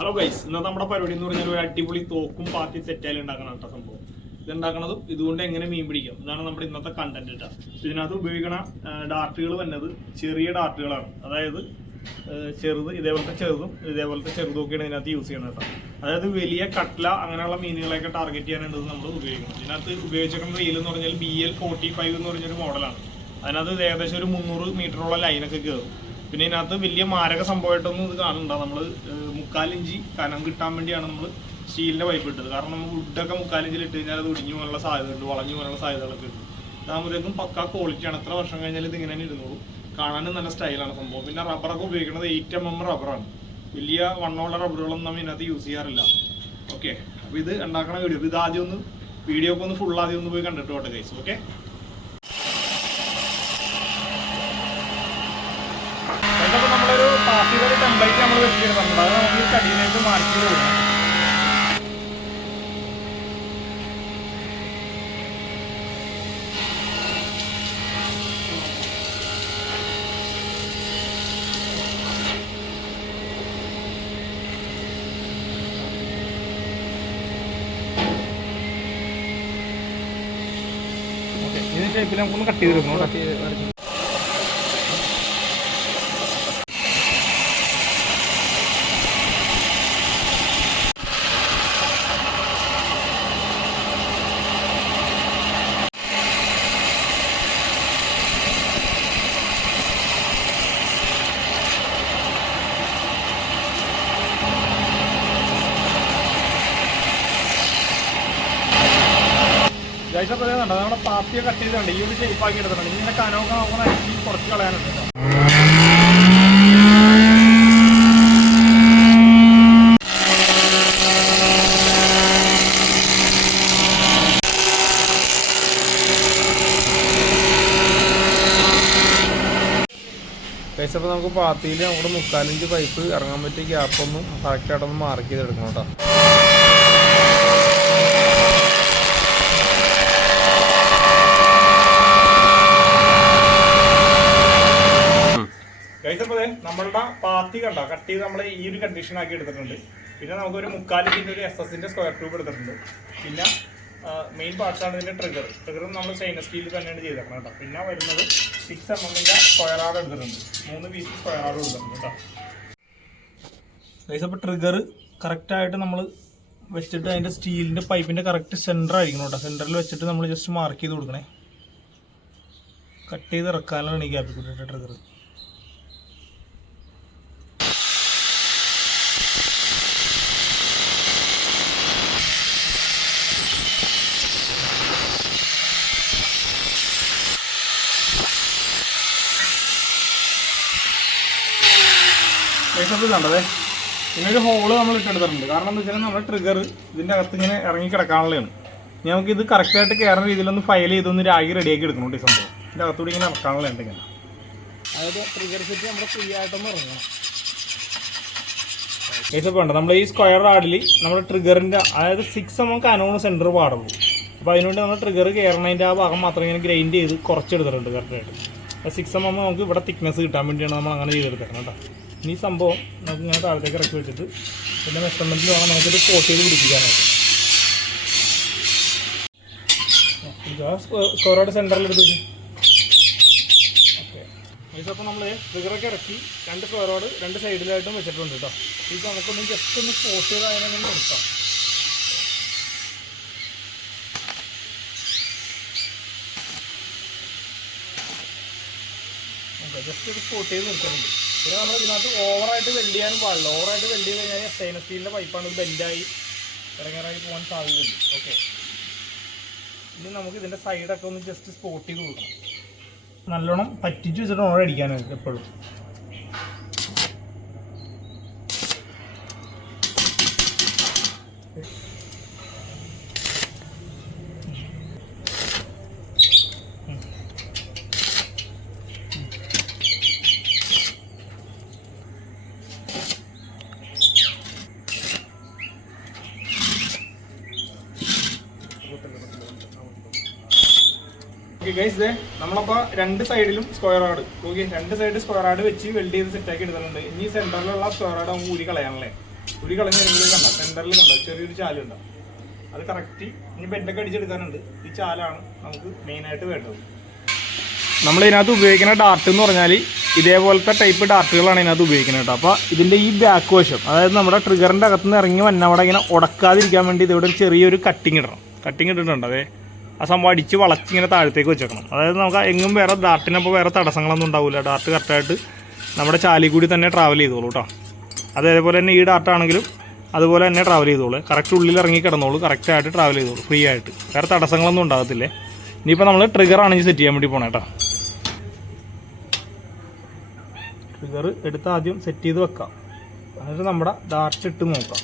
Hello guys ഇന്നത്തെ നമ്മുടെ പരിപാടി എന്ന് പറഞ്ഞാൽ ഒരു അടിപൊളി തോക്കും പാത്തി സെറ്റായാലും ഉണ്ടാക്കണം കേട്ടോ സംഭവം. ഇത് ഉണ്ടാക്കണതും ഇതുകൊണ്ട് എങ്ങനെ മീൻ പിടിക്കാം? ഇതാണ് നമ്മുടെ ഇന്നത്തെ കണ്ടന്റ് കേട്ടോ. ഇതിനകത്ത് ഉപയോഗിക്കണ ഡാർട്ടുകൾ വന്നത് ചെറിയ ഡാർട്ടുകളാണ്. അതായത് ചെറുത് ഇതേപോലത്തെ ചെറുതും ഇതേപോലത്തെ ചെറുതൊക്കെയാണ് ഇതിനകത്ത് യൂസ് ചെയ്യണം കേട്ടോ. അതായത് വലിയ കട്ട്ല അങ്ങനെയുള്ള മീനുകളെയൊക്കെ ടാർഗറ്റ് ചെയ്യാനാണ് നമ്മൾ ഉപയോഗിക്കുന്നത് ഇതിനകത്ത് ഉപയോഗിച്ചിരിക്കുന്ന റീൽ എന്ന് പറഞ്ഞാൽ ബി എൽ ഫോർട്ടി ഫൈവ് എന്ന് പറഞ്ഞൊരു മോഡലാണ് അതിനകത്ത് ഏകദേശം ഒരു മുന്നൂറ് മീറ്ററോളം ലൈനൊക്കെ കയറും പിന്നെ ഇതിനകത്ത് വലിയ മാരക സംഭവമായിട്ടൊന്നും ഇത് കാണണ്ട നമ്മൾ മുക്കാലിഞ്ചി കനം കിട്ടാൻ വേണ്ടിയാണ് നമ്മൾ സ്റ്റീലിന്റെ പൈപ്പ് ഇട്ടത്. കാരണം നമ്മൾ വുഡൊക്കെ മുക്കാലിഞ്ചിൽ ഇട്ട് കഴിഞ്ഞാൽ അത് ഒടിഞ്ഞു പോകാനുള്ള സാധ്യതയുണ്ട് വളഞ്ഞു പോകാനുള്ള സാധ്യതകളൊക്കെ ഉണ്ട്. ഇതാകുമ്പോഴേക്കും പക്ക ക്വാളിറ്റിയാണ് എത്ര വർഷം കഴിഞ്ഞാൽ ഇത് ഇങ്ങനെ തന്നെ ഇരുന്നോളൂ. കാണാനും നല്ല സ്റ്റൈലാണ് സംഭവം. പിന്നെ റബ്ബറൊക്കെ ഉപയോഗിക്കുന്നത് എയ്റ്റ് എം എം റബ്ബറാണ് വലിയ വണ്ണമുള്ള റബ്ബറുകളൊന്നും നമ്മൾ ഇതിനകത്ത് യൂസ് ചെയ്യാറില്ല. ഓക്കെ അപ്പോൾ ഇത് ഉണ്ടാക്കണ വീഡിയോ ഇത് ആദ്യം ഒന്ന് വീഡിയോ ഒക്കെ ഒന്ന് ഫുൾ ആദ്യം ഒന്ന് പോയി കണ്ടിട്ട് പോട്ടെ ഗൈസ് ഓക്കെ വെച്ചിരുന്നുണ്ട് അത് നമുക്ക് ഈ കടിയിലേക്ക് മാറ്റി കൊടുക്കണം ഇതിന് ഷേപ്പിൽ നമുക്കൊന്ന് കട്ട് ചെയ്ത് കട്ട്. ഗൈസ് അപ്പോൾ പാത്തിയെ കട്ട് ചെയ്തിട്ടുണ്ട്. ഈ ഒരു ഷേപ്പാക്കി എടുത്തിട്ടുണ്ട്. ഇങ്ങനെ നക്കി കുറച്ച് കളയാനുണ്ട് കേട്ടോ. അപ്പോൾ നമുക്ക് പാത്തിയിൽ നമ്മുടെ മുക്കാലിഞ്ച് പൈപ്പ് ഇറങ്ങാൻ പറ്റിയ ഗ്യാപ്പൊന്നും കറക്റ്റായിട്ടൊന്ന് മാർക്ക് ചെയ്തെടുക്കണം കേട്ടോ. അപ്പോൾ നമ്മളുടെ പാത്തി കണ്ടോ? കട്ട് ചെയ്ത് നമ്മൾ ഈ ഒരു കണ്ടീഷൻ ആക്കി എടുത്തിട്ടുണ്ട്. പിന്നെ നമുക്ക് ഒരു മുക്കാലിഞ്ചിന്റെ ഒരു എസ് എസിന്റെ സ്ക്വയർ ട്യൂബ് എടുത്തിട്ടുണ്ട്. പിന്നെ മെയിൻ പാർട്സ് ആണ് ഇതിന്റെ ട്രിഗർ ട്രിഗർ നമ്മൾ സ്റ്റെയിൻലെസ് സ്റ്റീൽ തന്നെയാണ് ചെയ്തേക്കുന്നത് കേട്ടോ. പിന്നെ വരുന്നത് സിക്സ് എം എമ്മിന്റെ സ്ക്വയർ ആർ എടുത്തിട്ടുണ്ട്. മൂന്ന് പീസ് സ്ക്വയർ ആർ എടുത്തിട്ടുണ്ട് കേട്ടോ. അപ്പോൾ ട്രിഗർ കറക്റ്റായിട്ട് നമ്മൾ വെച്ചിട്ട് അതിന്റെ സ്റ്റീലിന്റെ പൈപ്പിന്റെ കറക്റ്റ് സെന്റർ ആയിരിക്കണം കേട്ടോ. സെന്ററിൽ വെച്ചിട്ട് നമ്മൾ ജസ്റ്റ് മാർക്ക് ചെയ്ത് കൊടുക്കണേ. കട്ട് ചെയ്ത് ഇറക്കാനാണ് ഈ ഗ്യാപ്പിൽ ട്രിഗർ ലൈസപ്പ് കണ്ടതേ? പിന്നെ ഒരു ഹോൾ നമ്മൾ ഇട്ടെടുത്തിട്ടുണ്ട്. കാരണം എന്താ വെച്ചാൽ നമ്മുടെ ട്രിഗർ ഇതിന്റെ അകത്ത് ഇങ്ങനെ ഇറങ്ങി കിടക്കാനുള്ളതാണ് ഇനി നമുക്ക് ഇത് കറക്റ്റായിട്ട് കയറുന്ന രീതിയിലൊന്ന് ഫയൽ ചെയ്തൊന്ന് രാഗി റെഡിയാക്കി എടുക്കണം ഈ സംഭവം. ഇതിന്റെ അകത്തൂടി ഇങ്ങനെ ഇറക്കാനുള്ള എന്തെങ്കിലും അതായത് ട്രിഗർ സെറ്റ് നമ്മൾ ഫ്രീ ആയിട്ടൊന്ന് ഇറങ്ങണം. ലൈസപ്പ് വേണ്ട നമ്മൾ ഈ സ്ക്വയർ റാഡിൽ നമ്മുടെ ട്രിഗറിന്റെ അതായത് സിക്സ് നമുക്ക് അനോണ് സെന്റർ പാടുള്ളൂ. അപ്പോൾ അതിനുവേണ്ടി നമ്മൾ ട്രിഗർ കയറണതിന്റെ ആ ഭാഗം മാത്രം ഇങ്ങനെ ഗ്രൈൻഡ് ചെയ്ത് കുറച്ചെടുത്തിട്ടുണ്ട് കറക്റ്റായിട്ട് സിക്സ് എം എം നമുക്ക് ഇവിടെ തിക്നെസ് കിട്ടാൻ വേണ്ടിയാണ് നമ്മൾ അങ്ങനെ ചെയ്തെടുത്തേക്കണം കേട്ടോ. ഈ സംഭവം നമുക്ക് ഇങ്ങനെ താഴത്തേക്ക് ഇറക്കി വെച്ചിട്ട് പിന്നെ മെഷർമെന്റിൽ വേണം നമുക്കിത് കോട്ട് ചെയ്ത് പിടിപ്പിക്കാനായിട്ട്. സ്കോറോട് സെന്ററിൽ എടുത്ത് ഇതിപ്പോൾ നമ്മൾ ഫിഗറൊക്കെ ഇറക്കി രണ്ട് സ്കോറോട് രണ്ട് സൈഡിലായിട്ടും വെച്ചിട്ടുണ്ട് കേട്ടോ ഇത് നമുക്കൊന്ന് ജസ്റ്റ് ഒന്ന് സ്പോട്ട് ചെയ്ത് അതിനെ നിർത്താം. ജസ്റ്റ് ഒരു സ്പോട്ട് ചെയ്ത് നിർത്തുന്നുണ്ട് പിന്നെ നമ്മൾ ഇതിനകത്ത് ഓവറായിട്ട് വെൽഡ് ചെയ്യാനും പാടില്ല. ഓവറായിട്ട് വെൽഡ് ചെയ്ത് കഴിഞ്ഞാൽ സ്റ്റെയിൻലെസ് സ്റ്റീലിന്റെ പൈപ്പാണ് ഇത് ബെൻഡായി ഇറങ്ങാനായി പോകാൻ സാധ്യതയുണ്ട്. ഓക്കെ ഇനി നമുക്ക് ഇതിന്റെ സൈഡൊക്കെ ഒന്ന് ജസ്റ്റ് സ്പോട്ട് ചെയ്ത് കൊടുക്കണം. നല്ലോണം പറ്റിച്ച് വെച്ചിട്ട് ഓണം അടിക്കാനായിട്ട് എപ്പോഴും. ഗൈസ് ഇതേ നമ്മളപ്പോ രണ്ട് സൈഡിലും സ്ക്വയർ ആഡ് ഓക്കെ രണ്ട് സൈഡ് സ്ക്വയർ ആഡ് വെച്ച് വെൽഡ് ചെയ്ത് സെറ്റ് ആക്കി എടുത്തിട്ടുണ്ട്. ഇനി സെന്ററിലുള്ള സ്ക്വയർ ആഡ് നമുക്ക് ഊരി കളയാനല്ലേ ഒരു കളഞ്ഞ കണ്ട? സെന്ററിൽ കണ്ടോ? ചെറിയൊരു ചാലുണ്ട് അത് കറക്റ്റ് ഇനി ബെഡൊക്കെ അടിച്ചെടുക്കാനുണ്ട് ഈ ചാലാണ് നമുക്ക് മെയിനായിട്ട് വേണ്ടത്. നമ്മൾ ഇതിനകത്ത് ഉപയോഗിക്കുന്ന ഡാർട്ട് എന്ന് പറഞ്ഞാൽ ഇതേപോലത്തെ ടൈപ്പ് ഡാർട്ടുകളാണ് ഇതിനകത്ത് ഉപയോഗിക്കുന്നത് കേട്ടോ അപ്പോൾ ഇതിന്റെ ഈ ബാക്ക് വശം അതായത് നമ്മുടെ ട്രിഗറിന്റെ അകത്തുനിന്ന് ഇറങ്ങി വന്നവിടെ ഇങ്ങനെ ഉടക്കാതിരിക്കാൻ വേണ്ടി ഇതിവിടെ ചെറിയൊരു കട്ടിങ് ഇടണം. കട്ടിങ് ഇട്ടിട്ടുണ്ട്? അതെ. ആ സംഭവം അടിച്ച് വളച്ചിങ്ങനെ താഴത്തേക്ക് വെച്ചേക്കണം. അതായത് നമുക്ക് എങ്ങും വേറെ ഡാർട്ടിനപ്പോൾ വേറെ തടസ്സങ്ങളൊന്നും ഉണ്ടാവില്ല ഡാർട്ട് കറക്റ്റായിട്ട് നമ്മുടെ ചാലി കൂടി തന്നെ ട്രാവൽ ചെയ്തോളൂ കേട്ടോ അതേപോലെ തന്നെ ഈ ഡാർട്ടാണെങ്കിലും അതുപോലെ തന്നെ ട്രാവൽ ചെയ്തോളൂ. കറക്റ്റ് ഉള്ളിൽ ഇറങ്ങി കിടന്നോളൂ. കറക്റ്റായിട്ട് ട്രാവൽ ചെയ്തോളൂ. ഫ്രീ ആയിട്ട്. വേറെ തടസ്സങ്ങളൊന്നും ഉണ്ടാകത്തില്ലേ? ഇനിയിപ്പോൾ നമ്മൾ ട്രിഗർ ആണെങ്കിൽ സെറ്റ് ചെയ്യാൻ വേണ്ടി പോകണം കേട്ടോ ട്രിഗർ എടുത്ത് ആദ്യം സെറ്റ് ചെയ്ത് വെക്കാം. എന്നിട്ട് നമ്മുടെ ഡാർട്ട് ഇട്ട് നോക്കാം.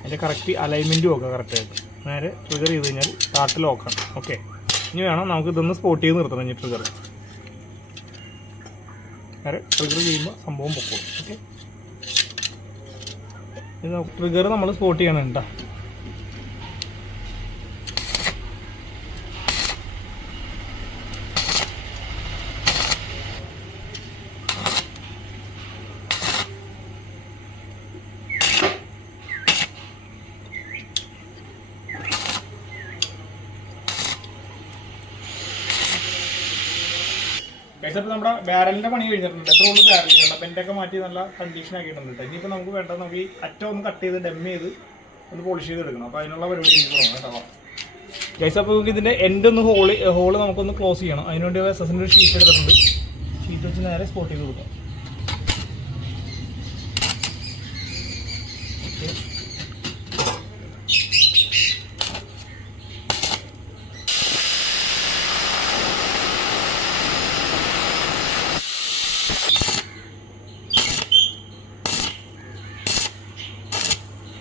അതിന്റെ കറക്റ്റ് അലൈൻമെന്റ് നോക്കാം കറക്റ്റായിട്ട് നേരെ ട്രിഗർ ചെയ്ത് കഴിഞ്ഞാൽ സ്റ്റാർട്ട് ലോക്കാണ് ഓക്കെ ഇനി വേണം നമുക്ക് ഇതൊന്ന് സ്പോട്ട് ചെയ്ത് നിർത്തണം ഇനി ട്രിഗർ നേരെ ട്രിഗർ ചെയ്യുമ്പോൾ സംഭവം പൊക്കോളും. ഓക്കെ ട്രിഗർ നമ്മൾ സ്പോട്ട് ചെയ്യണം കേട്ടോ കേസപ്പോൾ നമ്മുടെ ബാരലിന്റെ പണി കഴിഞ്ഞിട്ടുണ്ട്. എത്ര ഉള്ളു കണ്ട ബെൻഡൊക്കെ മാറ്റി നല്ല കണ്ടീഷൻ ആക്കിയിട്ടുണ്ട്. ഇനിയിപ്പോൾ നമുക്ക് വേണ്ടത് നമുക്ക് ഈ അറ്റം ഒന്ന് കട്ട് ചെയ്ത് ഡെം ചെയ്ത് ഒന്ന് പോളിഷ് ചെയ്ത് എടുക്കണം. അപ്പോൾ അതിനുള്ള പരിപാടി എനിക്ക് തുടങ്ങാം കേട്ടോ. ഗൈസ് അപ്പോൾ നമുക്ക് ഇതിന്റെ എൻഡ് ഒന്ന് ഹോൾ ഹോൾ നമുക്കൊന്ന് ക്ലോസ് ചെയ്യണം. അതിനുവേണ്ടി എസ് ഒരു ഷീറ്റ് എടുത്തിട്ടുണ്ട്. ഷീറ്റ് വെച്ച് നേരെ സ്പോട്ട് ചെയ്ത് കൊടുക്കാം.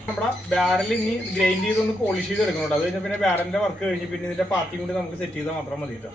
നമ്മുടെ ബാരൽ ഇനി ഗ്രൈൻഡ് ചെയ്തൊന്ന് പോളിഷ് ചെയ്ത് എടുക്കുന്നുണ്ട് അത് കഴിഞ്ഞാൽ പിന്നെ ബാരലിന്റെ വർക്ക് കഴിഞ്ഞ് പിന്നെ ഇതിന്റെ പാർട്ടി കൂടി നമുക്ക് സെറ്റ് ചെയ്താൽ മാത്രം മതി കേട്ടോ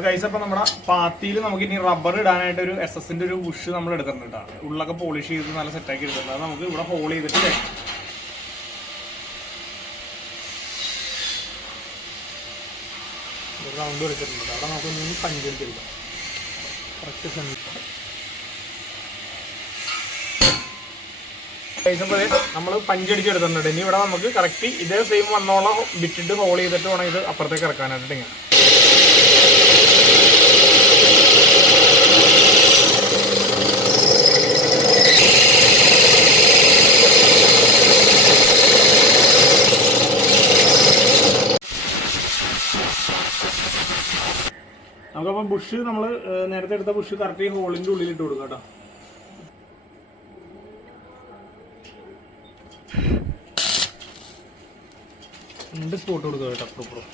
ഇപ്പൊ കൈസ് അപ്പൊ നമ്മുടെ പാത്തിയിൽ നമുക്ക് ഇനി റബ്ബർ ഇടാനായിട്ട് ഒരു എസ് എസിന്റെ ഒരു ബുഷ് നമ്മൾ എടുത്തിട്ടുണ്ട് ഉള്ളൊക്കെ പോളിഷ് ചെയ്ത് നല്ല സെറ്റ് ആക്കി എടുത്തിട്ടുണ്ട്. അത് നമുക്ക് ഇവിടെ ഹോൾ ചെയ്തിട്ട്. ഒരു റൗണ്ട് എടുത്തിട്ടുണ്ട് അവിടെ നമുക്ക് കറക്റ്റ് സെന്റർ നമ്മൾ പഞ്ചടിച്ചെടുത്തിട്ടുണ്ട് ഇനി ഇവിടെ നമുക്ക് കറക്റ്റ് ഇതേ സെയിം വന്നോളം വിട്ടിട്ട് ഹോൾ ചെയ്തിട്ട് വേണം ഇത് അപ്പുറത്തേക്ക് ഇറക്കാനായിട്ട് ഇങ്ങനെ. നമുക്കപ്പം ബുഷ് നമ്മൾ നേരത്തെ എടുത്ത ബുഷ് കറക്റ്റ് ഈ ഹോളിന്റെ ഉള്ളിൽ ഇട്ട് കൊടുക്കാം കേട്ടോ. രണ്ട് സ്പോട്ട് കൊടുക്കുക കേട്ടോ അപ്പുറം.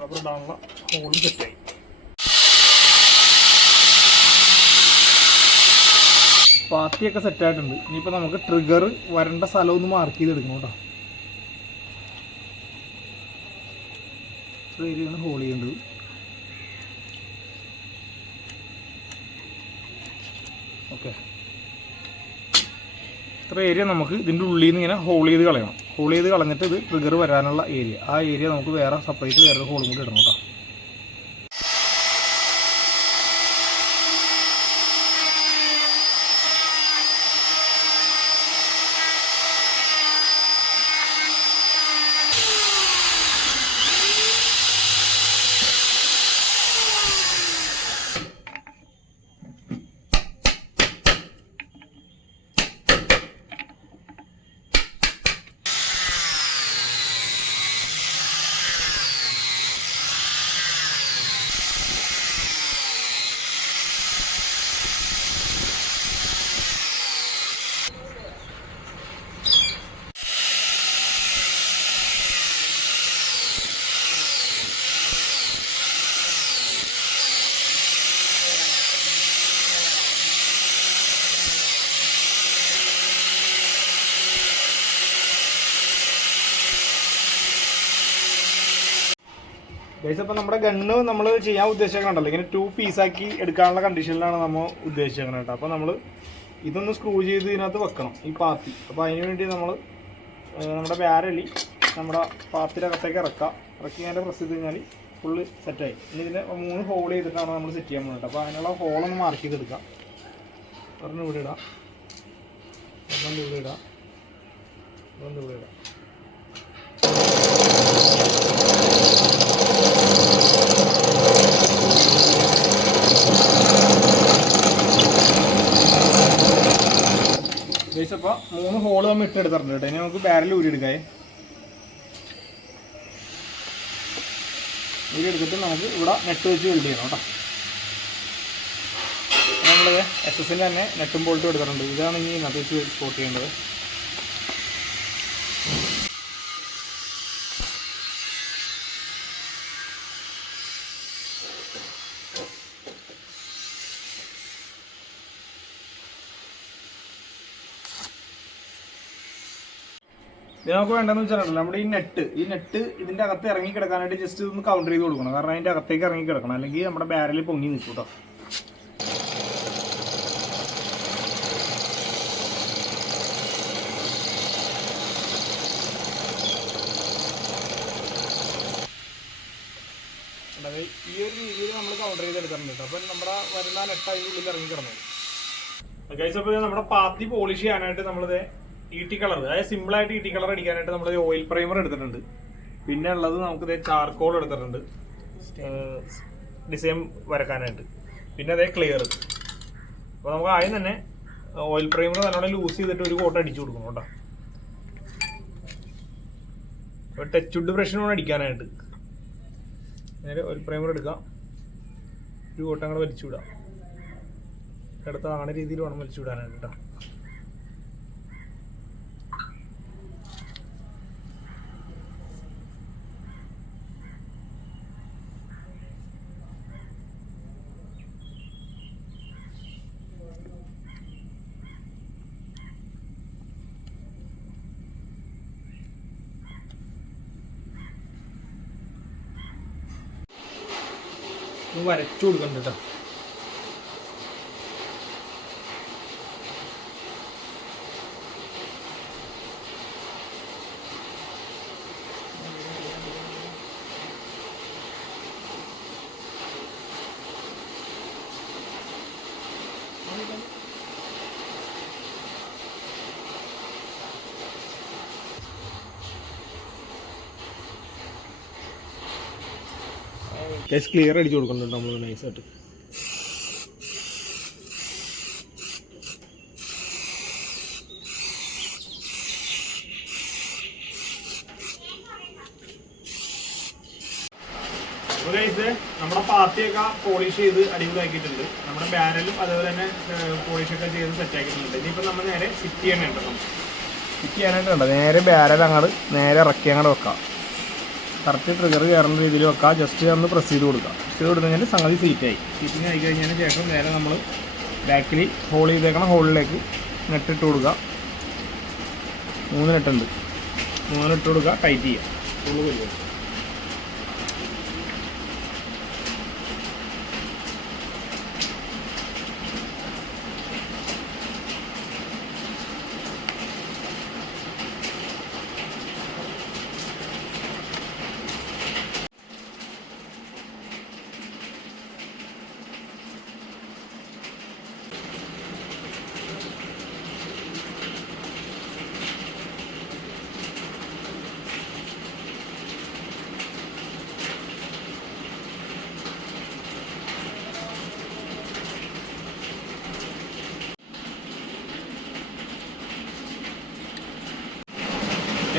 റബ്ബർ ഇടാനുള്ള ഹോളും സെറ്റായി പാത്തിയൊക്കെ സെറ്റായിട്ടുണ്ട് ഇനിയിപ്പോൾ നമുക്ക് ട്രിഗർ വരേണ്ട സ്ഥലം ഒന്ന് മാർക്ക് ചെയ്തെടുക്കണം കേട്ടോ. ഏരിയയാണ് ഹോൾ ചെയ്യേണ്ടത് ഓക്കെ ഇത്ര ഏരിയ നമുക്ക് ഇതിന്റെ ഉള്ളിൽ നിന്ന് ഇങ്ങനെ ഹോൾ ചെയ്ത് കളയണം. ഹോൾ ചെയ്ത് കളഞ്ഞിട്ട് ഇത് ട്രിഗർ വരാനുള്ള ഏരിയ ആ ഏരിയ നമുക്ക് വേറെ സെപ്പറേറ്റ് വേറെ ഹോളും കൂടി ഇടണം കേട്ടോ. ഗൈസ് അപ്പം നമ്മുടെ ഗണ്ണ് നമ്മൾ ചെയ്യാൻ ഉദ്ദേശിക്കുന്നുണ്ടല്ലോ ഇങ്ങനെ ടു പീസാക്കി എടുക്കാനുള്ള കണ്ടീഷനിലാണ് നമ്മൾ ഉദ്ദേശിക്കുന്നത് കേട്ടോ. അപ്പോൾ നമ്മൾ ഇതൊന്ന് സ്ക്രൂ ചെയ്ത് ഇതിനകത്ത് വെക്കണം ഈ പാത്തി. അപ്പോൾ അതിന് വേണ്ടി നമ്മൾ നമ്മുടെ ബാരലി നമ്മുടെ പാത്തിന്റെ അകത്തേക്ക് ഇറക്കാം. ഇറക്കി അതിന്റെ പ്രസ് ചെയ്ത് കഴിഞ്ഞാൽ ഫുള്ള് സെറ്റായി ഇനി ഇതിന്റെ മൂന്ന് ഹോൾ ചെയ്തിട്ടാണ് നമ്മൾ സെറ്റ് ചെയ്യാൻ പോകുന്നത് അപ്പോൾ അതിനുള്ള ഹോളൊന്ന് മാർക്ക് ചെയ്തെടുക്കാം. ഒരെണ്ണം ഇവിടെ ഇടാം. ഒരെണ്ണം ഇവിടെ ഇടാം. ഒരെണ്ണം ഇവിടെ ഇടാം ഗൈസ് അപ്പോൾ മൂന്ന് ഹോൾ നമ്മൾ ഇട്ടെടുത്തിട്ടുണ്ട് കേട്ടോ. ഇനി നമുക്ക് ബാരൽ ഊരി ഊരിയെടുത്തിട്ട് നമുക്ക് ഇവിടെ നെറ്റ് വെച്ച് വെൽഡ് ചെയ്യണം കേട്ടോ. നമ്മൾ എസ് എസിന്റെ തന്നെ നെറ്റും ബോൾട്ടും എടുത്തിട്ടുണ്ട്. ഇതാണ് ഇനി വെച്ച് സ്പോട്ട് ചെയ്യേണ്ടത്. ഇത് നമുക്ക് വേണ്ടതെന്ന് വെച്ചാൽ നമ്മുടെ ഈ നെറ്റ് ഈ നെറ്റ് ഇതിന്റെ അകത്ത് ഇറങ്ങി കിടക്കാനായിട്ട് ജസ്റ്റ് ഒന്ന് കൗണ്ടർ ചെയ്ത് കൊടുക്കണം. കാരണം അതിന്റെ അകത്തേക്ക് ഇറങ്ങി കിടക്കണം. അല്ലെങ്കിൽ നമ്മുടെ ബാരലിൽ പൊങ്ങി നിൽക്കും കേട്ടോ ഈ ഒരു രീതിയിൽ നമ്മൾ കൗണ്ടർ ചെയ്തെടുത്തിട്ടുണ്ട് കേട്ടോ അപ്പം നമ്മുടെ വരുന്ന നെറ്റ് ഉള്ളിൽ ഇറങ്ങി കിടന്നത് ഗൈസ് അപ്പോൾ നമ്മുടെ പാത്തി പോളിഷ് ചെയ്യാനായിട്ട് നമ്മളിത് ഈട്ടി കളർ അതായത് സിമ്പിൾ ആയിട്ട് ഈട്ടി കളർ അടിക്കാനായിട്ട് നമ്മൾ ഓയിൽ പ്രൈമർ എടുത്തിട്ടുണ്ട്. പിന്നെ ഉള്ളത് നമുക്ക് ചാർക്കോൾ എടുത്തിട്ടുണ്ട്. ഡിസൈൻ വരക്കാനായിട്ട്. പിന്നെ അതേ ക്ലിയർ അപ്പോൾ നമുക്ക് ആദ്യം തന്നെ ഓയിൽ പ്രൈമർ നല്ലോണം ലൂസ് ചെയ്തിട്ട് ഒരു കോട്ട് അടിച്ചു കൊടുക്കണം കേട്ടോ. ഒരു ടച്ച് വുഡ് ബ്രഷിനോട് അടിക്കാനായിട്ട്. നേരെ ഓയിൽ പ്രൈമർ എടുക്കാം. ഒരു കോട്ട കൂടെ വലിച്ചു വിടാം. അടുത്ത ആണ രീതിയിൽ വേണം വലിച്ചു വിടാനായിട്ട് കേട്ടോ വരച്ചു കൊടുക്കണ്ട കേട്ടോ കേസ് ക്ലിയർ അടിച്ചു കൊടുക്കുന്നുണ്ട് നമ്മൾ നൈസായിട്ട് നമ്മുടെ പാത്തിയൊക്കെ പോളിഷ് ചെയ്ത് അടിപൊളിയാക്കിയിട്ടുണ്ട്. നമ്മുടെ ബാനലും അതുപോലെ തന്നെ പോളിഷ് ഒക്കെ ചെയ്ത് സെറ്റ് ആക്കിയിട്ടുണ്ട്. ഇനിയിപ്പോൾ നമ്മൾ നേരെ ഫിറ്റ് ചെയ്യാനുണ്ട് നമ്മൾ ഫിറ്റ് ചെയ്യാനായിട്ടുണ്ട് നേരെ ബാരൽ അങ്ങോട്ട് നേരെ ഇറക്കി അങ്ങോട്ട് വെക്കാം. കറക്റ്റ് ട്രിഗർ കയറുന്ന രീതിയിൽ വെക്കാം. ജസ്റ്റ് ഒന്ന് പ്രസ് ചെയ്ത് കൊടുക്കുക പ്രസ് ചെയ്ത് കൊടുത്തു കഴിഞ്ഞാൽ സംഗതി സീറ്റായി സീറ്റിങ് ആയി കഴിഞ്ഞതിന് ശേഷം നേരെ നമ്മൾ ബാക്കിൽ ഹോൾ ചെയ്തേക്കണ ഹോളിലേക്ക് നെട്ടിട്ട് കൊടുക്കുക മൂന്ന് നെട്ടുണ്ട് മൂന്ന് നെട്ട് കൊടുക്കുക ടൈറ്റ് ചെയ്യുക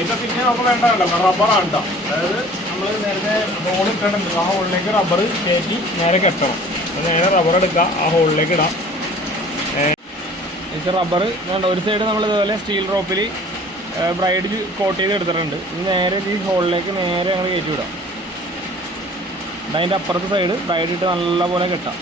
ഇപ്പൊ പിന്നെ നമുക്ക് വേണ്ടതല്ല റബ്ബറാണ് കേട്ടോ അതായത് നമ്മൾ നേരത്തെ ഹോൾ ഇട്ടിട്ടുണ്ട്. ആ ഹോളിലേക്ക് റബ്ബർ കയറ്റി നേരെ കെട്ടണം. നേരെ റബ്ബർ എടുക്കുക ആ ഹോളിലേക്ക് ഇടാം. ഇത് റബ്ബർ ഒരു സൈഡ് നമ്മൾ ഇതുപോലെ സ്റ്റീൽ റോപ്പിൽ ബ്രൈഡ് കോട്ട് ചെയ്ത് എടുത്തിട്ടുണ്ട്. ഇത് നേരെ ഈ ഹോളിലേക്ക് നേരെ ഞങ്ങൾ കയറ്റി വിടാം. അതിന്റെ അപ്പുറത്തെ സൈഡ് ബ്രൈഡ് ഇട്ട് നല്ലപോലെ കെട്ടാം.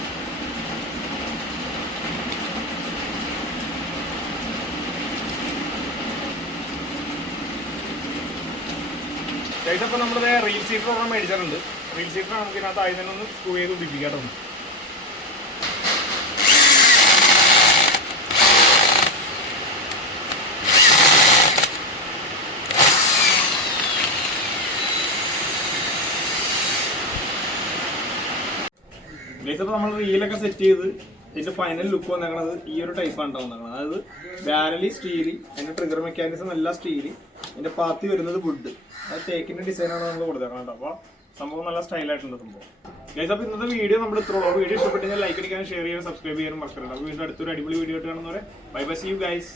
ഗൈസ് അപ്പോൾ നമ്മുടെ റീൽ സീറ്റർ ഒരെണ്ണം മേടിച്ചിട്ടുണ്ട്. റീൽ സീറ്റർ നമുക്ക് ഇതിനകത്ത് ആദ്യം തന്നെ ഒന്ന് സ്ക്രൂ ചെയ്ത് പിടിപ്പിക്കാട്ടോ. ഇപ്പോൾ നമ്മൾ റീലൊക്കെ സെറ്റ് ചെയ്ത് ഇതിന്റെ ഫൈനൽ ലുക്ക് വന്നേക്കണത് ഈ ഒരു ടൈപ്പാണ് വന്നേക്കണത്. അതായത് ബാരലി സ്റ്റീൽ അതിന്റെ ട്രിഗർ മെക്കാനിസം എല്ലാം സ്റ്റീൽ അതിന്റെ പാത്തി വരുന്നത് വുഡ് അത് തേക്കിന്റെ ഡിസൈനാണ് നമ്മൾ കൊടുത്തേക്കണം അപ്പൊ അപ്പോൾ സംഭവം നല്ല സ്റ്റൈലായിട്ടുണ്ട് സംഭവം. ഗൈസ് അപ്പോൾ ഇന്നത്തെ വീഡിയോ നമ്മൾ ഇത്രയുള്ളൂ വീഡിയോ ഇഷ്ടപ്പെട്ടെങ്കിൽ ലൈക്ക് അടിക്കാനും ഷെയർ ചെയ്യാനും സബ്സ്ക്രൈബ് ചെയ്യാനും മറക്കരുത്. അപ്പോൾ വീണ്ടും അടുത്തൊരു അടിപൊളി വീഡിയോ ആയിട്ട് കാണുന്നവരെ bye bye see you guys